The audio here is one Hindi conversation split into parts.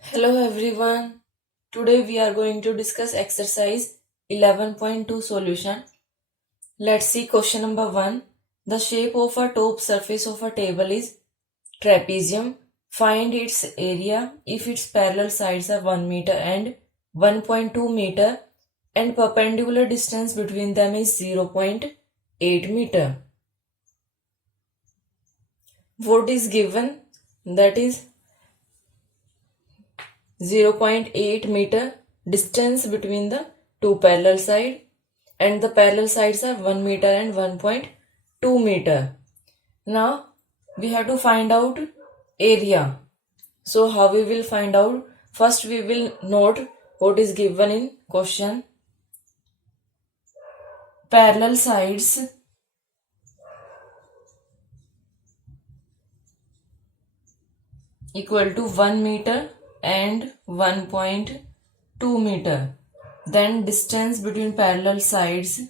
Hello everyone. Today we are going to discuss exercise 11.2 solution. Let's see question number 1. The shape of a top surface of a table is trapezium. Find its area if its parallel sides are 1 meter and 1.2 meter and perpendicular distance between them is 0.8 meter. What is given? That is 0.8 meter distance between the two parallel sides, and the parallel sides are 1 meter and 1.2 meter. Now we have to find out area. So how we will find out? First we will note what is given in question. Parallel sides equal to 1 meter and 1.2 meter. Then distance between parallel sides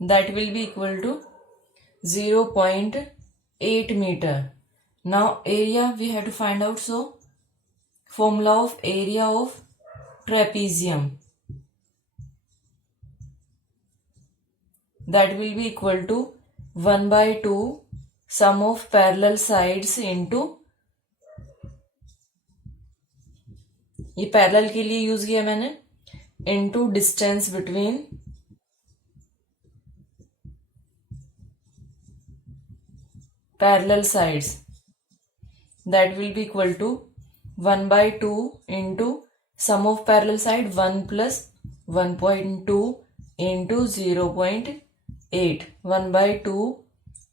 that will be equal to 0.8 meter. Now area we have to find out. So formula of area of trapezium, that will be equal to 1 by 2 sum of parallel sides into, ये पैरेलल के लिए यूज किया मैंने, into distance between parallel sides, that will be equal to 1 by 2 into sum of parallel side 1 plus 1.2 into 0.8, 1 by 2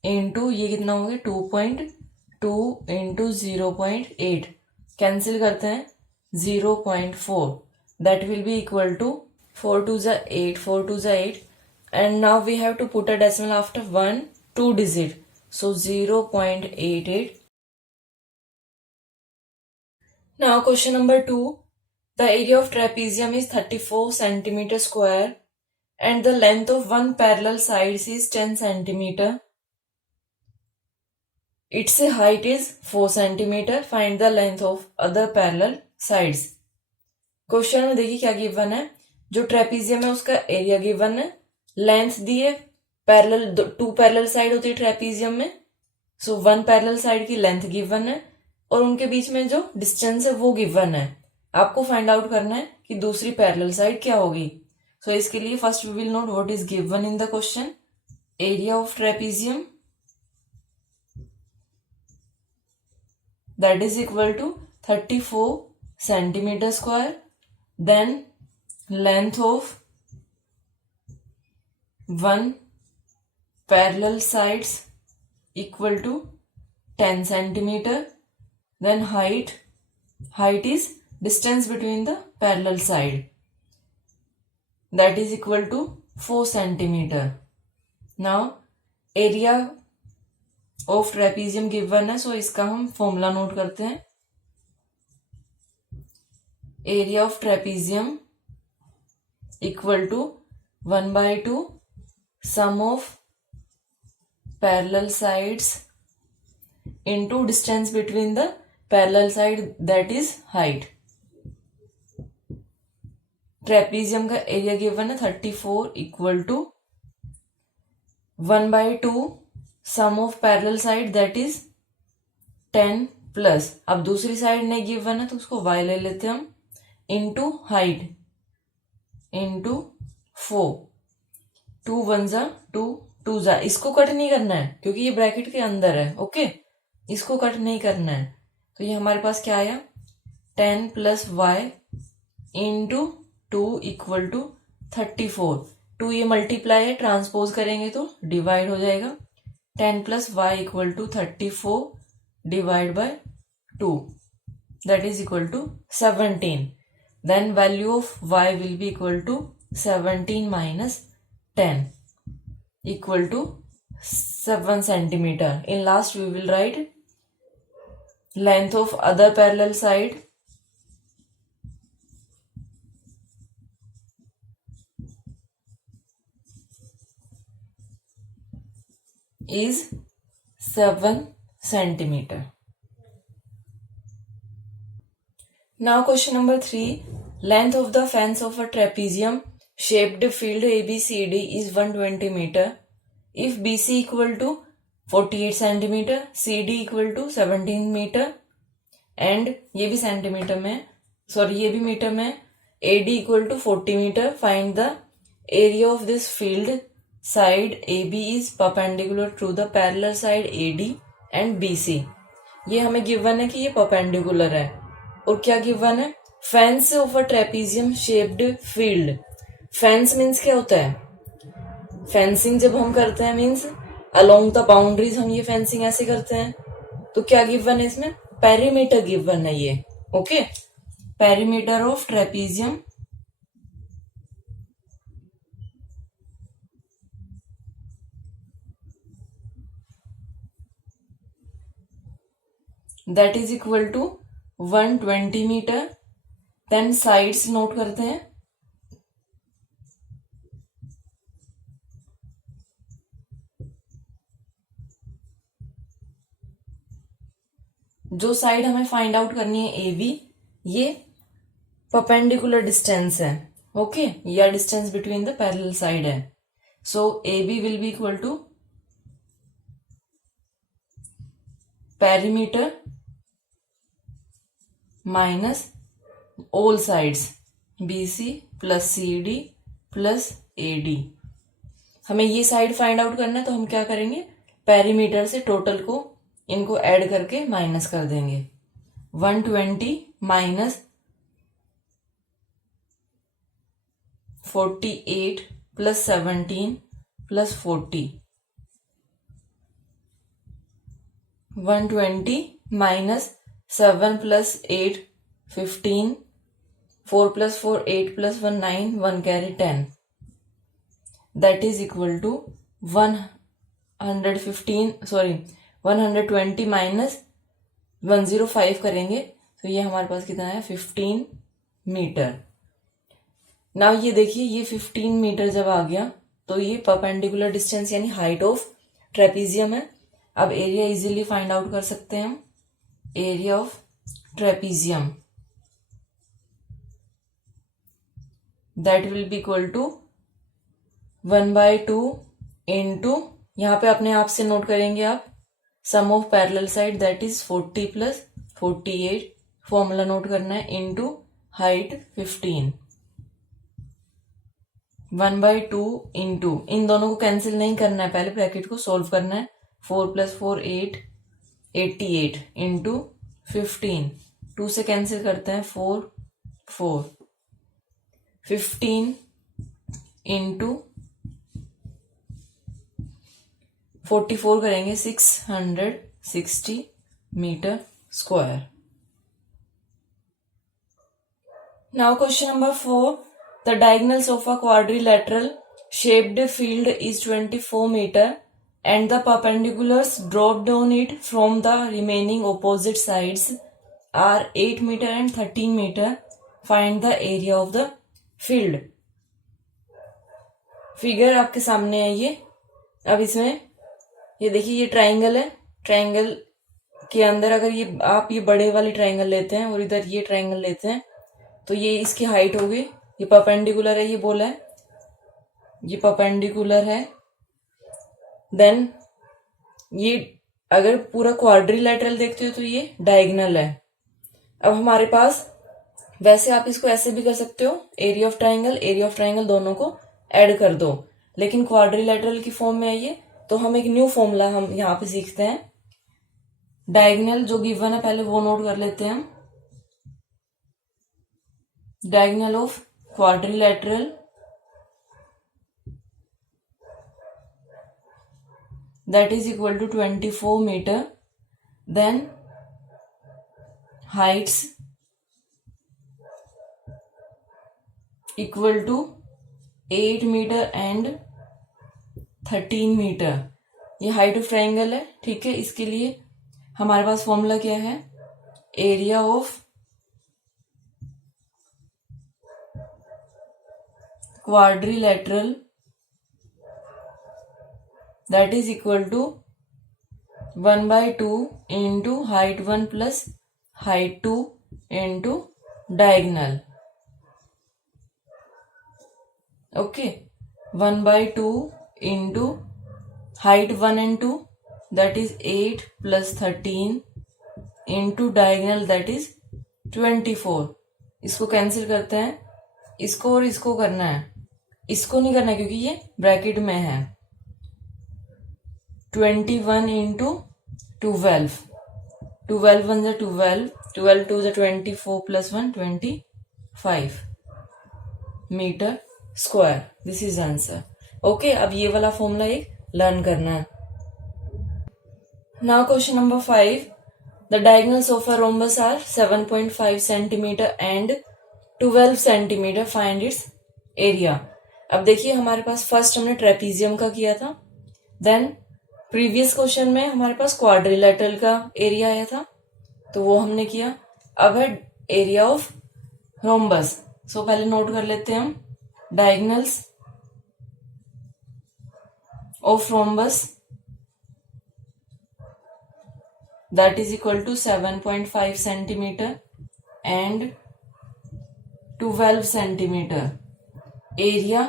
into ये कितना हो गया 2.2 into 0.8, कैंसिल करते हैं 0.4, that will be equal to 4 to the 8, 4 to the 8, and now we have to put a decimal after 1 2 digit, so 0.88. Now question number 2. The area of trapezium is 34 centimeter square and the length of one parallel sides is 10 centimeter. Its height is 4 centimeter. Find the length of other parallel sides. Question में देखिए क्या गिवन है. जो ट्रेपीजियम है उसका एरिया गिवन है, लेंथ दी है, पैरेलल टू पैरेलल साइड होती है ट्रेपीजियम में, सो वन पैरेलल साइड की लेंथ गिवन है और उनके बीच में जो डिस्टेंस है वो गिवन है. आपको फाइंड आउट करना है कि दूसरी पैरेलल साइड क्या होगी. सो इसके लिए first we will note what is given in the question. Area of trapezium, that is equal to 34 centimeter square. Then length of one parallel sides equal to 10 centimeter. Then height is distance between the parallel side, that is equal to 4 centimeter. Now area of trapezium given है, सो इसका हम फॉर्मूला नोट करते हैं. Area of trapezium equal to 1 by 2 sum of parallel sides into distance between the parallel side, that is height. Trapezium का एरिया गिवन है 34 equal to 1 by 2 sum of parallel side, that is 10 plus, अब दूसरी साइड नहीं गिवन है तो उसको y ले लेते हैं हम, इनटू हाइट इनटू 4, 2 1 जा 2 2 जा. इसको कट नहीं करना है क्योंकि ये ब्रैकेट के अंदर है. ओके, इसको कट नहीं करना है. तो ये हमारे पास क्या आया, 10 plus Y into 2 equal to 34. 2 ये मल्टीप्लाई है, ट्रांसपोज करेंगे तो डिवाइड हो जाएगा. 10 plus y equal to 34 divided by 2, that is equal to 17. Then value of y will be equal to 17 minus 10 equal to 7 centimeter. In last we will write length of other parallel side is 7 centimeter. Now question number 3. Length of the fence of a trapezium shaped field ABCD is 120 meter. If BC equal to 48 centimeter, CD equal to 17 meter and ये भी सेंटीमीटर में, सॉरी ये भी मीटर में, AD equal to 40 meter, find the area of this field. Side AB is perpendicular to the parallel side AD and BC. ये हमें गिवन है कि ये परपेंडिकुलर है, और क्या गिवन है, fence of a trapezium shaped field. Fence means क्या होता है, फेंसिंग जब हम करते हैं मीन्स अलोंग द बाउंड्रीज हम ये फेंसिंग ऐसे करते हैं. तो क्या गिवन है इसमें, पेरीमीटर गिवन है ये. Okay, perimeter of trapezium that is equal to 120 metre. Then sides note करते हैं. जो साइड हमें फाइंड आउट करनी है ए बी, ये परपेंडिकुलर डिस्टेंस है. ओके, या distance between the parallel side है. So A B will be equal to perimeter minus all sides BC plus CD plus AD. हमें ये साइड फाइंड आउट करना है, तो हम क्या करेंगे, पेरीमीटर से टोटल को इनको ऐड करके माइनस कर देंगे. 120 minus 48 plus 17 plus 40. 120 minus 7 plus 8 15, 4 plus 4 8 plus 1 9, 1 carry 10. That is equal to 120 minus 105 करेंगे तो ये हमारे पास कितना है, 15 मीटर. नाउ ये देखिए, ये 15 मीटर जब आ गया तो ये परपेंडिकुलर डिस्टेंस यानी हाइट ऑफ ट्रेपीजियम है. अब एरिया इजीली फाइंड आउट कर सकते हैं हम. Area of trapezium that will be equal to 1/2 into, यहाँ पे अपने आप से नोट करेंगे आप, sum of parallel side that is 40 plus 48, formula note करना है, इंटू हाइट 15. 1/2 इंटू, इन दोनों को कैंसिल नहीं करना है, पहले ब्रैकेट को सोल्व करना है. 4 प्लस 4 8, 88 इंटू 15, 2 से कैंसिल करते हैं, 4 4, 15 इंटू 44 करेंगे, 660 metre square. Now question number 4. The diagonals of a quadrilateral shaped field is 24 meter and the perpendiculars dropped on it from the remaining opposite sides are 8 meter and 13 meter. Find the area of the field. Figure आपके सामने है ये. अब इसमें ये देखिए, ये ट्राइंगल है. ट्राइंगल के अंदर अगर ये आप ये बड़े वाली ट्राइंगल लेते हैं और इधर ये ट्राइंगल लेते हैं तो ये इसकी हाइट होगी. ये परपेंडिकुलर है, ये बोला है, ये परपेंडिकुलर है. देन ये अगर पूरा क्वाड्रिलेटरल देखते हो तो ये डायगोनल है. अब हमारे पास, वैसे आप इसको ऐसे भी कर सकते हो, एरिया ऑफ ट्राइंगल दोनों को ऐड कर दो, लेकिन क्वाड्रिलेटरल की फॉर्म में है ये, तो हम एक न्यू फॉर्मूला हम यहाँ पे सीखते हैं. डायगोनल जो गिवन है पहले वो नोट कर लेते हैं हम. Diagonal of quadrilateral that is equal to 24 meter. Then heights equal to 8 meter and 13 meter. ये हाइट ऑफ ट्राइंगल है, ठीक है. इसके लिए हमारे पास फॉर्मूला क्या है, area of quadrilateral that is equal to 1/2 into height 1 plus height 2 into diagonal. Okay, 1/2 into height 1 and 2 that is 8 plus 13 into diagonal that is 24. इसको कैंसिल करते हैं, इसको और इसको करना है, इसको नहीं करना क्योंकि ये ब्रैकेट में है. 21 इंटू 12, 12 1 जा 12, 12 2 जा 24 plus 1 25 metre square. This is answer. Okay, अब ये वाला फॉर्मूला एक लर्न करना है. Now question number 5. The diagonals of a rhombus are 7.5 centimeter and 12 centimeter. Find its area. अब देखिए हमारे पास फर्स्ट हमने ट्रेपीजियम का किया था, देन प्रीवियस क्वेश्चन में हमारे पास क्वाड्रिलेटरल का एरिया आया था तो वो हमने किया. अब है एरिया ऑफ रोम्बस. सो पहले नोट कर लेते हैं हम diagonals of rhombus that is equal to 7.5 centimeter and 12 centimeter. Area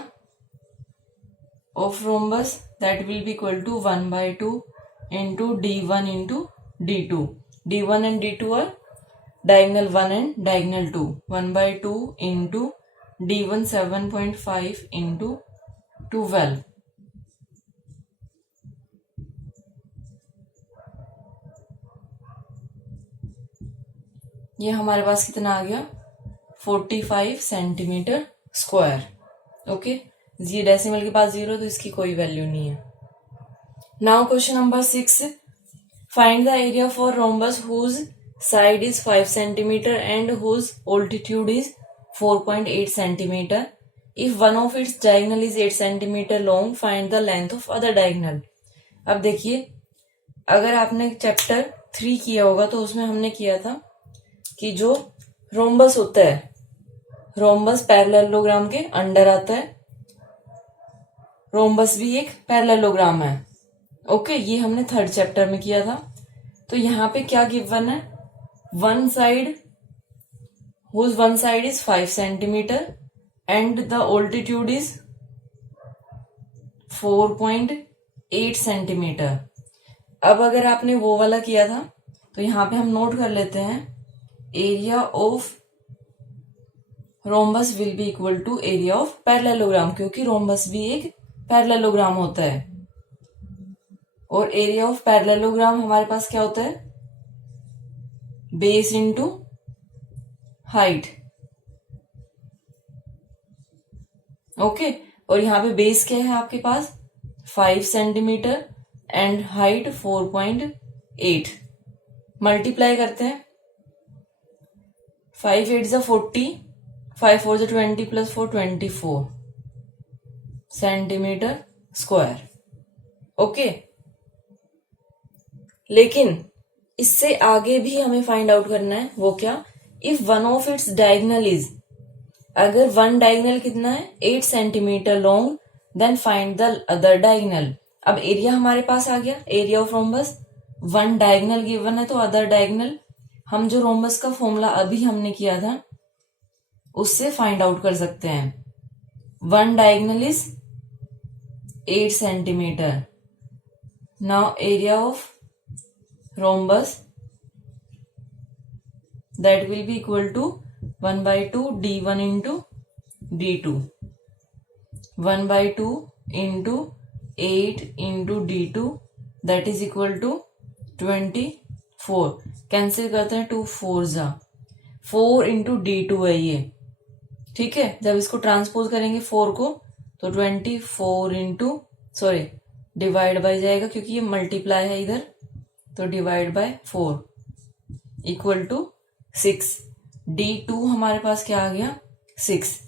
of rhombus that will be equal to 1/2 into d1 into d2. d1 and d2 are diagonal 1 and diagonal 2. 1/2 into d1 7.5 into 12. ये हमारे पास कितना आ गया 45 सेंटीमीटर स्क्वायर. ओके, ये डेसिमल के पास 0 तो इसकी कोई वैल्यू नहीं है. Now question number 6. Find the area for rhombus whose side is 5 centimetre and whose altitude is 4.8 centimetre. If one of its diagonal is 8 centimetre long, find the length of other diagonal. अब देखिए, अगर आपने चैप्टर 3 किया होगा तो उसमें हमने किया था कि जो रोम्बस होता है, रोम्बस पैरेललोग्राम के अंडर आता है. रोम्बस भी एक पैरेललोग्राम है. ओके, ये हमने थर्ड चैप्टर में किया था. तो यहाँ पे क्या गिवन है, one side whose one side is 5 centimetre and the altitude is 4.8 centimetre. अब अगर आपने वो वाला किया था तो यहाँ पे हम नोट कर लेते हैं area of rhombus will be equal to area of parallelogram, क्योंकि रोम्बस भी एक पैरेललोग्राम होता है. और एरिया ऑफ पैरेललोग्राम हमारे पास क्या होता है, बेस इंटू हाइट. ओके, और यहाँ पे बेस क्या है आपके पास 5 सेंटीमीटर एंड हाइट 4.8. मल्टीप्लाई करते हैं, 5 8 जा 40, 5 4 जा 20 प्लस 4 24 सेंटीमीटर स्क्वायर. ओके, लेकिन इससे आगे भी हमें फाइंड आउट करना है. वो क्या, if one of its diagonal is, अगर वन डायगोनल कितना है 8 centimetre long, then find the other diagonal. अब एरिया हमारे पास आ गया, area of rhombus. One diagonal given है तो अदर डायगोनल हम जो रोम्बस का फॉर्मूला अभी हमने किया था उससे फाइंड आउट कर सकते हैं. One diagonal is 8 centimetre. Now area of rhombus that will be equal to 1/2 d1 into d2. 1/2 into 8 into d2 that is equal to 24. Cancel करते हैं, 2 4 जा 4 इंटू d2 है ये. ठीक है, जब इसको ट्रांसपोज करेंगे 4 को तो 24 इंटू सॉरी डिवाइड बाय जाएगा क्योंकि ये मल्टीप्लाई है इधर, तो divide bye 4 equal to 6. d2 हमारे पास क्या आ गया 6.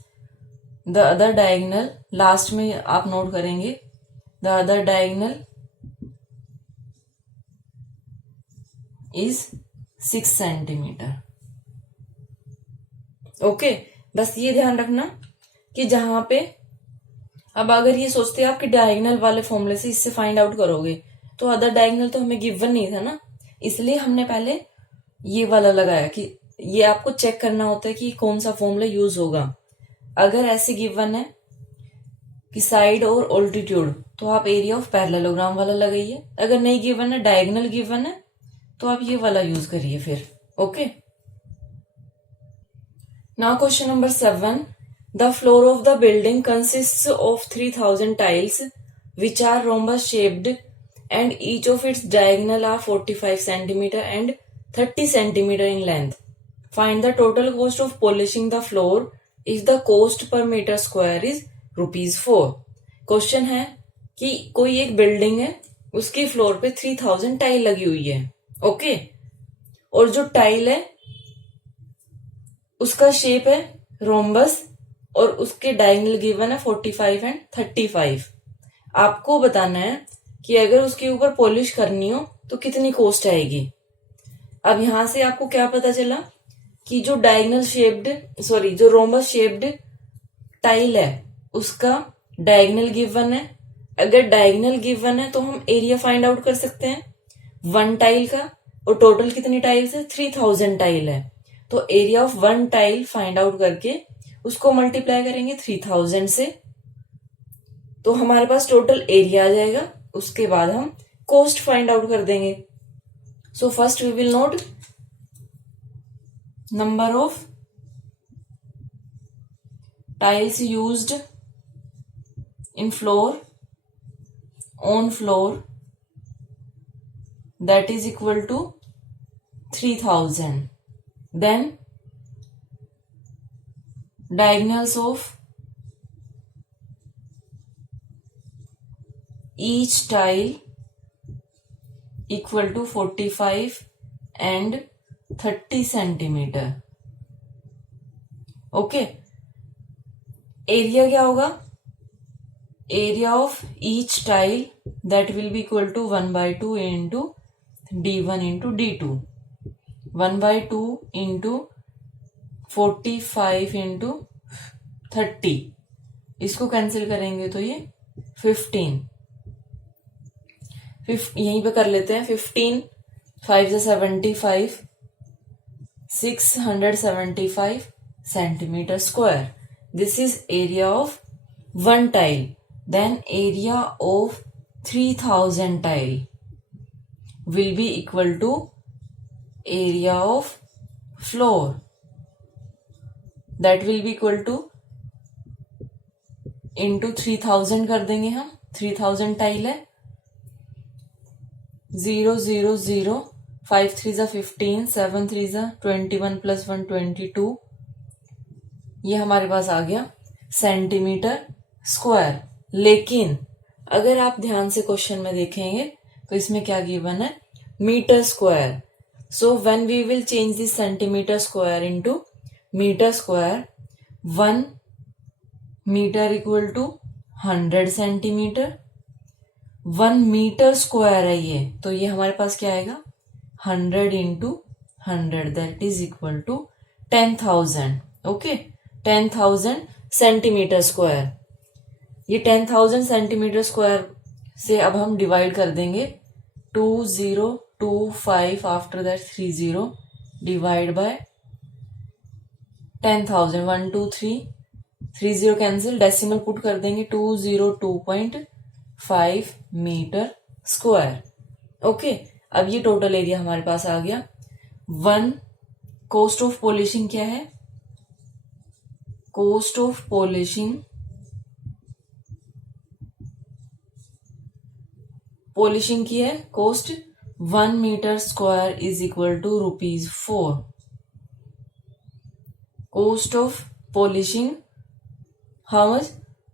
द अदर डायगोनल लास्ट में आप नोट करेंगे, the other diagonal is 6 centimetre. Okay, बस ये ध्यान रखना कि जहां पे अब अगर ये सोचते आप कि डायगोनल वाले फॉर्मूले से इससे फाइंड आउट करोगे, तो अदर डायगोनल तो हमें गिवन नहीं था ना, इसलिए हमने पहले ये वाला लगाया कि ये आपको चेक करना होता है कि कौन सा फॉर्मूला यूज होगा। अगर ऐसे गिवन है कि साइड और ऑल्टीट्यूड, तो आप एरिया ऑफ पैरेललोग्राम वाला लगाइए। अगर नहीं गिवन है, डायगोनल गिवन है, तो आप ये वाला यूज करिए फिर। Okay, now question number 7, the floor of the building consists of 3000 tiles which are rhombus shaped and each of its diagonal are 45 centimeter and 30 centimeter in length. Find the total cost of polishing the floor if the cost per meter square is ₹4। Question है कि कोई एक बिल्डिंग है, उसकी फ्लोर पे 3000 टाइल लगी हुई है। ओके, और जो टाइल है उसका शेप है रोम्बस और उसके डायगोनल गिवन है 45 एंड 35। आपको बताना है कि अगर उसके ऊपर पॉलिश करनी हो तो कितनी कॉस्ट आएगी। अब यहां से आपको क्या पता चला कि जो डायगोनल शेप्ड जो रोम्बस शेप्ड टाइल है उसका डायगोनल गिवन है। अगर डायगोनल गिवन है तो हम एरिया फाइंड आउट कर सकते हैं 1 टाइल का, और टोटल कितनी टाइल्स है, 3000 टाइल है। तो area of 1 tile find out करके उसको मल्टीप्लाई करेंगे 3000 से, तो हमारे पास टोटल एरिया आ जाएगा। उसके बाद हम कॉस्ट फाइंड आउट कर देंगे। So first we will note number of tiles used in floor on floor, that is equal to 3000. Then diagonals of each tile equal to 45 and 30 centimeter. Okay, area क्या होगा, area of each tile that will be equal to 1/2 into d1 into d2, 1/2 into 45 into 30, इसको कैंसिल करेंगे तो ये 15, यहीं पे कर लेते हैं 15, 5 से 75, 675 centimeter square. This is area of 1 tile. Then area of 3000 tile will be equal to area of floor, that will be equal to into 3000 कर देंगे हम, 3000 टाइल है, 0 0 0, 5 3 जा 15, 7 3 जा 21 + 1 22, ये हमारे पास आ गया सेंटीमीटर स्क्वायर। लेकिन अगर आप ध्यान से क्वेश्चन में देखेंगे तो इसमें क्या गिवन है, metre square. So when we will change this centimetre square into metre square, 1 metre equal to 100 centimetre, 1 metre square है ये, तो ये हमारे पास क्या आएगा, 100 into 100, that is equal to 10,000। Okay, 10,000 centimetre square. ये 10,000 सेंटीमीटर स्क्वायर से अब हम डिवाइड कर देंगे 2025 after that 30 divide by 10,000, 1 2 3 30 cancel, decimal put कर देंगे 202.5 मीटर स्क्वायर। ओके, अब ये टोटल एरिया हमारे पास आ गया। 1 कॉस्ट ऑफ पॉलिशिंग क्या है, कॉस्ट ऑफ पॉलिशिंग की है cost 1 metre square is equal to ₹4। Cost of polishing how much,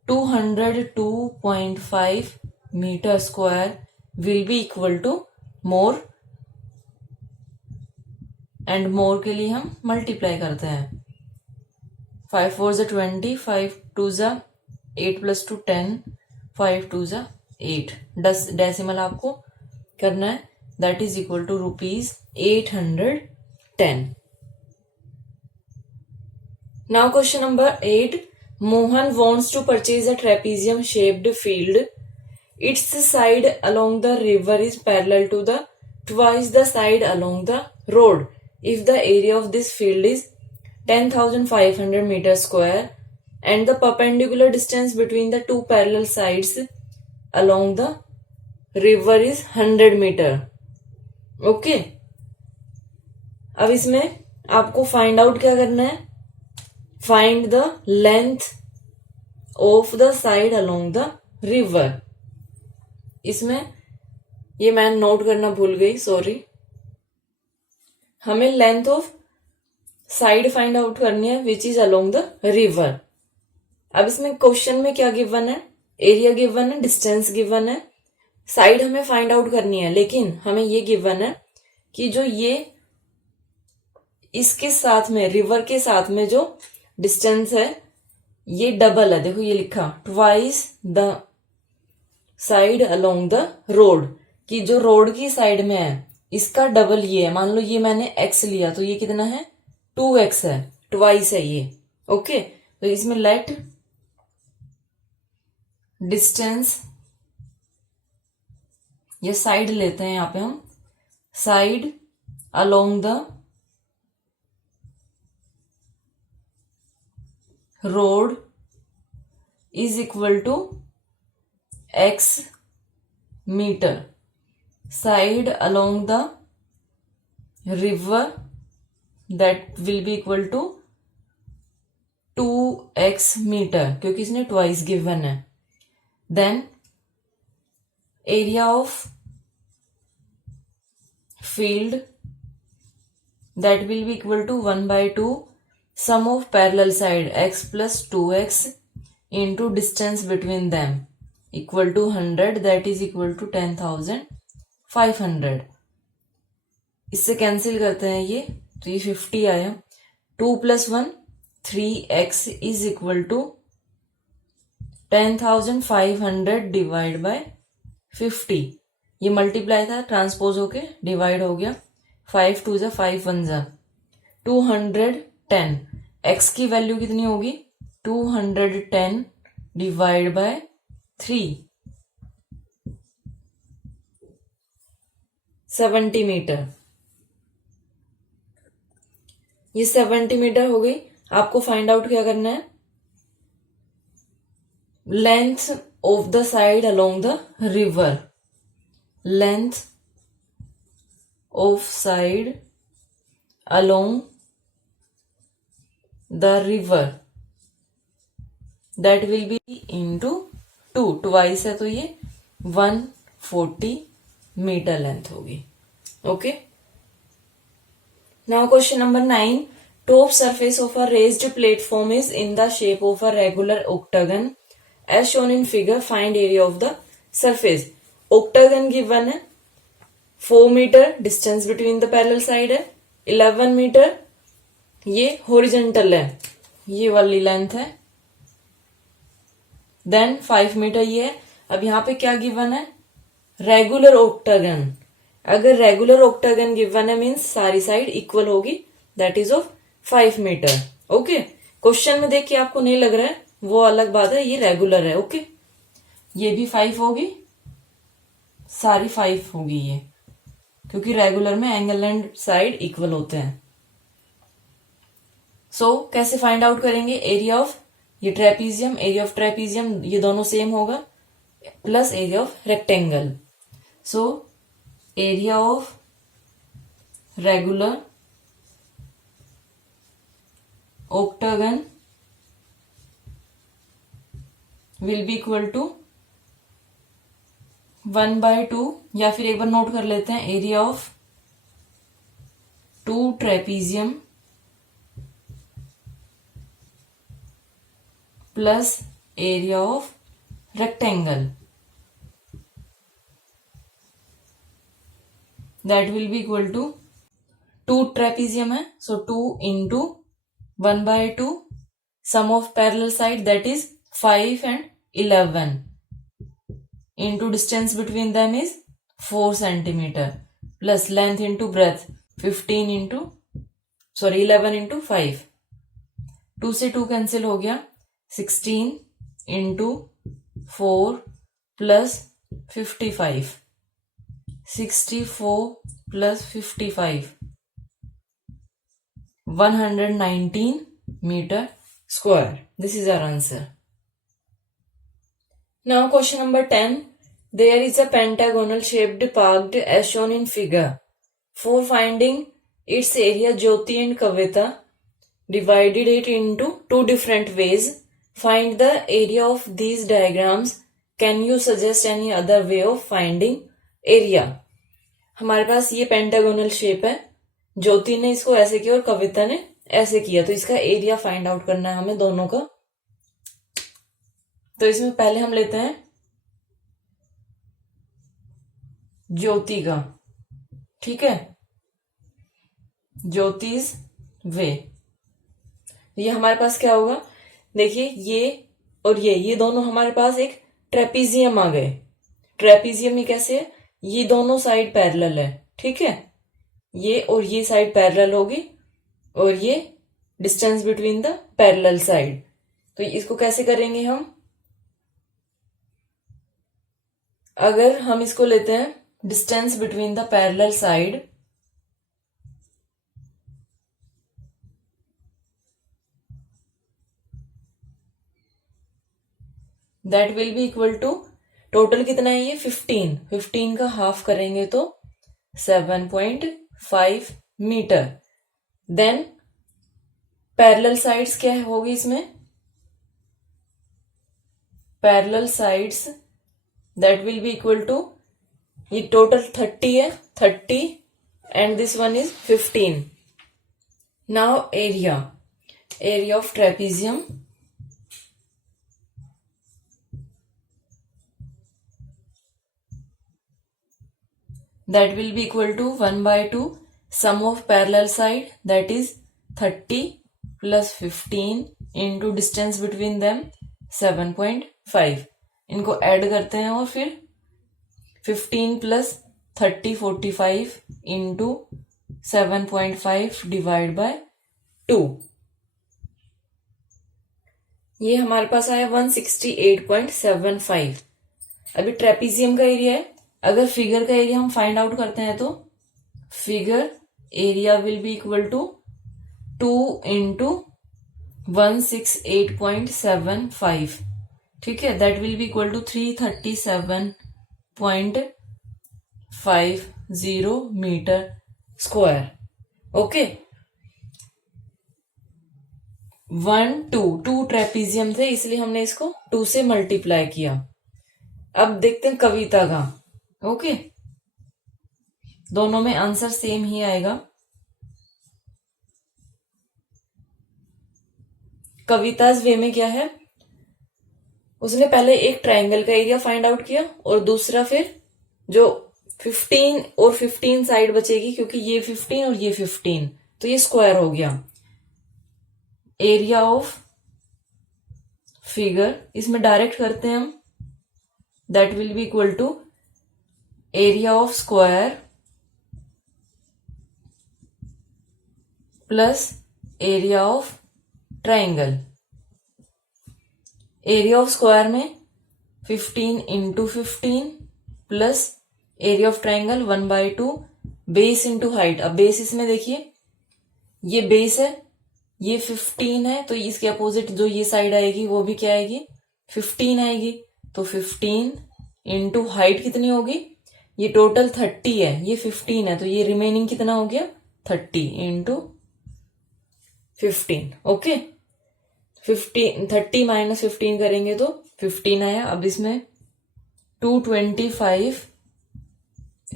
202.5 metre square will be equal to more, and more के लिए हम मल्टीप्लाई करते हैं, 5 4 जा 20, 5 2 जा 8 + 2 10, 5 2 जा 8, डेसिमल आपको करना है, that is equal to ₹810। Now question number 8, Mohan wants to purchase a trapezium shaped field. Its side along the river is parallel to the twice the side along the road. If the area of this field is 10,500 meters square and the perpendicular distance between the two parallel sides along the river is 100 meter. Okay. अब इसमें आपको फाइंड आउट क्या करना है, find the length of the side along the river. इसमें ये मैं नोट करना भूल गई, सॉरी. हमें length of side find out करनी है which is along the river. अब इसमें क्वेश्चन में क्या गिवन है, एरिया गिवन है, डिस्टेंस गिवन है, साइड हमें फाइंड आउट करनी है. लेकिन हमें ये गिवन है कि जो ये इसके साथ में रिवर के साथ में जो डिस्टेंस है ये डबल है. देखो ये लिखा twice the side along the road, कि जो रोड की साइड में है इसका डबल ये है. मान लो ये मैंने x लिया तो ये कितना है 2x है, ट्वाइस है ये. ओके. तो इसमें लेट डिस्टेंस, ये साइड लेते हैं यहां पे हम, side along the road is equal to x metre. Side along the river that will be equal to 2x metre, क्योंकि इसने ट्वाइस गिवन है. Then area of field that will be equal to 1/2 sum of parallel side x plus 2x into distance between them equal to 100, that is equal to 10,500. इससे कैंसिल करते हैं ये, तो ये 50 आया. 2 + 1 3x is equal to 10,500 divide by 50. ये मल्टीप्लाई था, ट्रांसपोज होके डिवाइड हो गया. 5 2 = 5 1 = 210. x की वैल्यू कितनी होगी 210 डिवाइड बाय 3, 70 मीटर. ये 70 मीटर हो गई. आपको फाइंड आउट क्या करना है, length of the side along the river. Length of side along the river that will be into 2, twice है तो ये 140 मीटर लेंथ होगी. Okay. Now question number 9. Top surface of a raised platform is in the shape of a regular octagon as shown in figure. Find area of the surface. octagon given है, 4 metre distance between the parallel side है, 11 मीटर ये हॉरिजॉन्टल है, ये वाली लेंथ है. देन 5 मीटर ये है. अब यहां पे क्या गिवन है, रेगुलर ऑक्टागन. अगर रेगुलर ऑक्टागन गिवन है मीन्स सारी साइड इक्वल होगी, that is of 5 metre. Okay. Question में देख के आपको नहीं लग रहा है वो अलग बात है, ये रेगुलर है. ओके. ये भी 5 होगी, सारी 5 होगी ये, क्योंकि रेगुलर में एंगल एंड साइड इक्वल होते हैं. सो कैसे फाइंड आउट करेंगे, एरिया ऑफ ये ट्रेपीजियम, एरिया ऑफ ट्रेपीजियम ये दोनों सेम होगा, plus area of rectangle. So area of regular octagon will be equal to 1/2, या फिर एक बार नोट कर लेते हैं, area of 2 trapezium plus area of rectangle, that will be equal to 2 trapezium है, so 2 into 1/2 sum of parallel side that is 5 and 11 into distance between them is 4 centimeter plus length into breadth 11 into 5. 2 से 2 कैंसिल हो गया, 16 into 4 plus 55, 64 plus 55, 119 meter square. This is our answer. Now question number 10. There is a pentagonal shaped park as shown in figure. For finding its area, Jyoti and Kavita divided it into two different ways. Find the area of these diagrams. Can you suggest any other way of finding area? हमारे पास ये पेंटागोनल शेप है, ज्योति ने इसको ऐसे किया और कविता ने ऐसे किया, तो इसका एरिया फाइंड आउट करना है हमें दोनों का। तो इसमें पहले हम लेते हैं ज्योति का, ठीक है, ज्योतिष वे। ये हमारे पास क्या होगा, देखिए ये और ये दोनों हमारे पास एक ट्रेपीजियम आ गए। ट्रेपीजियम ये कैसे है, ये दोनों साइड पैरेलल है, ठीक है, ये और ये साइड पैरेलल होगी और ये distance between the parallel side. तो इसको कैसे करेंगे हम, अगर हम इसको लेते हैं distance between the parallel side, that will be equal to, total कितना है ये 15, 15 का हाफ करेंगे तो 7.5 मीटर। देन पैरेलल साइड्स क्या होगी इसमें, parallel sides that will be equal to, ये टोटल 30 है, 30 and this one is 15। Now area of trapezium, that will be equal to 1/2 sum of parallel side, that is 30 plus 15 into distance between them 7.5। इनको ऐड करते हैं और फिर 15 plus 30 45 into 7.5 डिवाइड बाय 2, ये हमारे पास आया 168.75। अभी ट्रेपीजियम का एरिया है, अगर फिगर का एरिया हम फाइंड आउट करते हैं तो figure area will be equal to 2 into 168.75, ठीक है, that will be equal to 337.50 metre square. Okay, 2 trapezium थे इसलिए हमने इसको 2 से मल्टीप्लाई किया। अब देखते हैं कविता का। ओके, दोनों में आंसर सेम ही आएगा। कविताज वे में क्या है, उसने पहले एक ट्रायंगल का एरिया फाइंड आउट किया और दूसरा फिर जो 15 और 15 साइड बचेगी, क्योंकि ये 15 और ये 15 तो ये स्क्वायर हो गया। एरिया ऑफ फिगर इसमें डायरेक्ट करते हैं हम, that will be equal to area of square plus area of triangle. Area of square में 15 into 15 plus area of triangle 1/2 base into height. अब बेस इसमें देखिए, ये बेस है, ये 15 है, तो इसके अपोजिट जो ये साइड आएगी वो भी क्या आएगी, 15 आएगी। तो 15 इंटू हाइट कितनी होगी, ये टोटल 30 है, ये 15 है, तो ये रिमेनिंग कितना हो गया 30 इंटू 15। ओके, 30 माइनस 15 करेंगे तो 15 आया। अब इसमें 225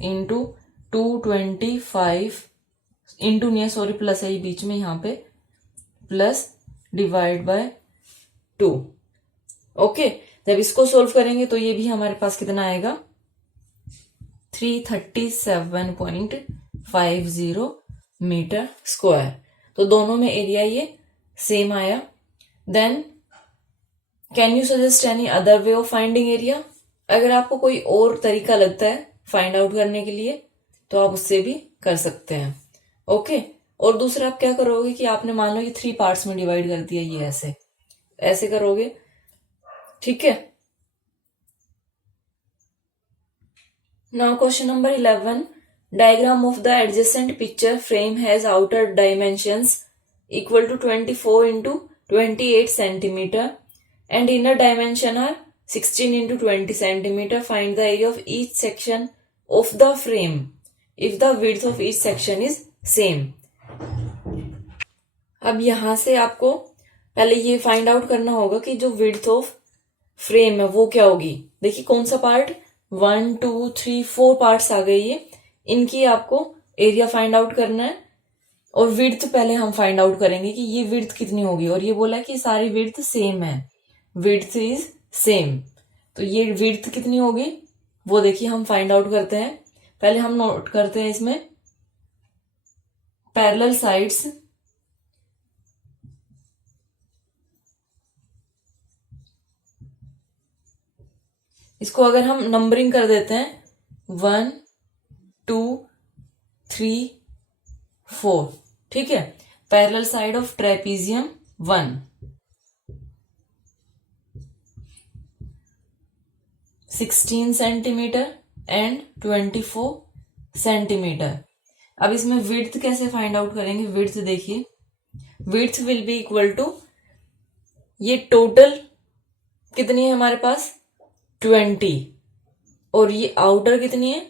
इंटू 225 इंटू नहीं, सॉरी प्लस है ये बीच में, यहाँ पे प्लस डिवाइड बाय 2। ओके, जब इसको सोल्व करेंगे तो ये भी हमारे पास कितना आएगा, 337.50 मीटर स्क्वायर। तो दोनों में एरिया ये सेम आया। Then can you suggest any other way of finding area. अगर आपको कोई और तरीका लगता है फाइंड आउट करने के लिए तो आप उससे भी कर सकते हैं। ओके, और दूसरा आप क्या करोगे कि आपने मान लो ये 3 पार्ट्स में डिवाइड कर दिया, ये ऐसे ऐसे करोगे, ठीक है। Now question number 11, diagram of the adjacent picture frame has outer dimensions equal to 24 into 28 centimeter and inner dimension are 16 into 20 centimeter. Find the area of each section of the frame if the width of each section is same. अब यहां से आपको पहले ये फाइंड आउट करना होगा कि जो विड्थ ऑफ फ्रेम है वो क्या होगी। देखिए कौन सा पार्ट, 1 2 3 4 पार्ट्स आ गए ये, इनकी आपको एरिया फाइंड आउट करना है और विड्थ पहले हम फाइंड आउट करेंगे कि ये विड्थ कितनी होगी। और ये बोला कि सारी विड्थ सेम है, विड्थ इज सेम, तो ये विड्थ कितनी होगी वो देखिए हम फाइंड आउट करते हैं। पहले हम नोट करते हैं इसमें पैरेलल साइड्स, इसको अगर हम नंबरिंग कर देते हैं 1 2 3 4, ठीक है। Parallel side of trapezium 1, 16 centimetre and 24 centimetre. अब इसमें विड्थ कैसे फाइंड आउट करेंगे, विड्थ देखिए, width will be equal to, ये टोटल कितनी है हमारे पास 20 और ये आउटर कितनी है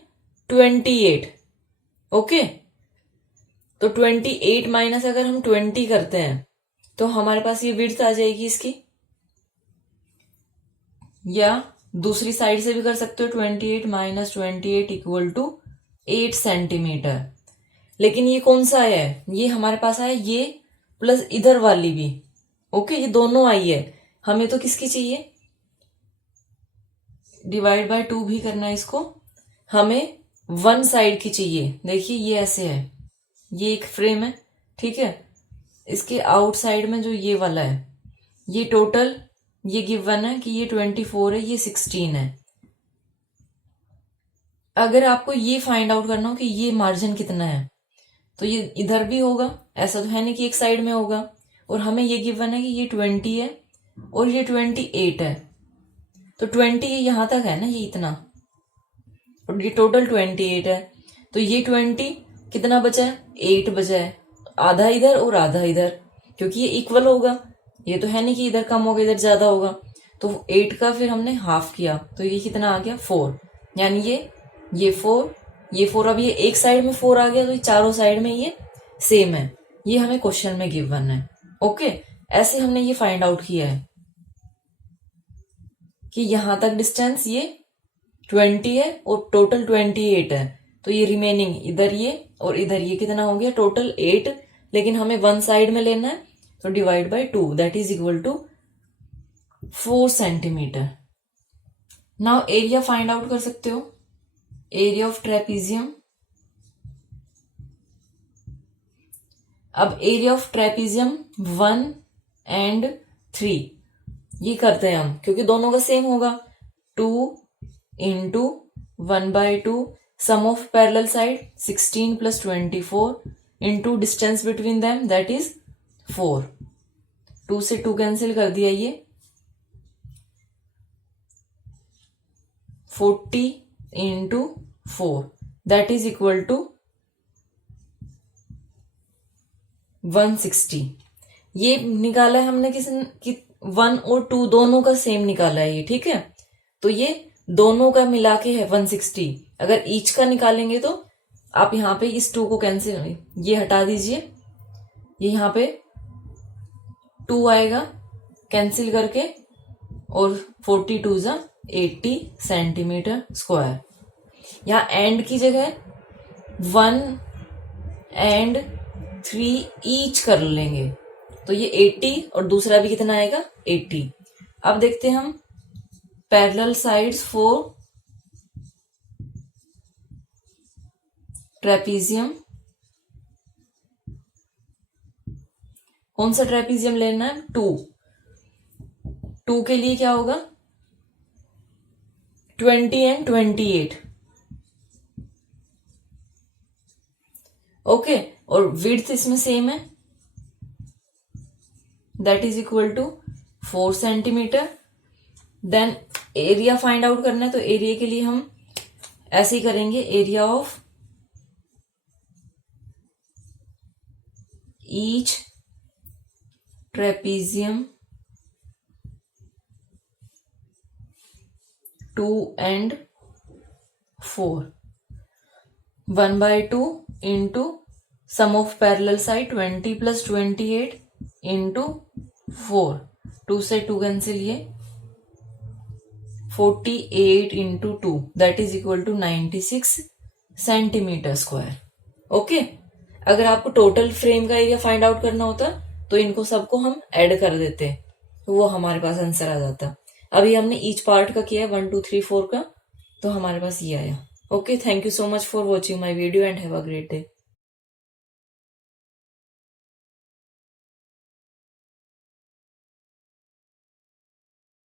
28, ओके। तो 28 माइनस अगर हम 20 करते हैं तो हमारे पास ये विड्थ आ जाएगी इसकी, या दूसरी साइड से भी कर सकते हो 28 माइनस 28 इक्वल टू 8 सेंटीमीटर। लेकिन ये कौन सा है, ये हमारे पास आया ये प्लस इधर वाली भी, ओके, ये दोनों आई है। हमें तो किसकी चाहिए, डिवाइड बाय 2 भी करना है इसको, हमें वन साइड की चाहिए। देखिए ये ऐसे है, ये एक फ्रेम है, ठीक है, इसके आउटसाइड में जो ये वाला है, ये टोटल ये गिवन है कि ये 24 है, ये 16 है। अगर आपको ये फाइंड आउट करना हो कि ये मार्जिन कितना है तो ये इधर भी होगा, ऐसा तो है नहीं कि एक साइड में होगा। और हमें ये गिवन है कि ये 20 है और ये 28 है, तो 20 यहां तक है ना, ये इतना, और ये टोटल 28 है, तो ये 20 कितना बचा है 8 बचा है, आधा इधर और आधा इधर, क्योंकि ये इक्वल होगा, ये तो है नहीं कि इधर कम होगा इधर ज्यादा होगा। तो 8 का फिर हमने हाफ किया तो ये कितना आ गया 4, यानी ये 4 ये 4, अब ये एक साइड में 4 आ गया तो ये चारों साइड में ये सेम है। ये हमें क्वेश्चन में गिवन है, ओके। ऐसे हमने ये फाइंड आउट किया है कि यहां तक डिस्टेंस ये 20 है और टोटल 28 है, तो ये रिमेनिंग इधर ये और इधर ये कितना हो गया टोटल 8, लेकिन हमें वन साइड में लेना है तो divide by 2 that is equal to 4 centimetre. Now area find out कर सकते हो, एरिया ऑफ ट्रेपीजियम। अब एरिया ऑफ ट्रेपीजियम 1 एंड 3 ये करते हैं हम, क्योंकि दोनों का सेम होगा, 2 into 1/2 sum of parallel side 16 plus 24 into distance between them that is 4। 2 से 2 कैंसिल कर दिया, ये 40 into 4 that is equal to 160। ये निकाला है हमने कि 1 और 2 दोनों का सेम निकाला है ये, ठीक है। तो ये दोनों का मिला के है 160। अगर ईच का निकालेंगे तो आप यहाँ पे इस 2 को कैंसिल, ये हटा दीजिए, ये यहाँ पे 2 आएगा कैंसिल करके, और 42 जा 80 सेंटीमीटर स्क्वायर। यहाँ एंड की जगह 1 एंड 3 ईच कर लेंगे तो ये 80 और दूसरा भी कितना आएगा 80। अब देखते हैं हम पैरेलल साइड्स फॉर ट्रेपीजियम। कौन सा ट्रेपीजियम लेना है 2 के लिए क्या होगा 20 एंड 28, ओके। और विड्थ इसमें सेम है that is equal to 4 centimetre. Then area find out करना है, तो एरिया के लिए हम ऐसे ही करेंगे, area of each trapezium 2 and 4, 1/2 into sum of parallel side 20 plus 28 into 4, 2 से 2 कैंसिल, ये 48 into 2 that is equal to 96 centimetre square. Okay, अगर आपको टोटल फ्रेम का एरिया फाइंड आउट करना होता तो इनको सबको हम ऐड कर देते, तो वो हमारे पास आंसर आ जाता। अभी हमने ईच पार्ट का किया 1 2 3 4 का, तो हमारे पास ये आया। Okay, thank you so much for watching my video and have a great day.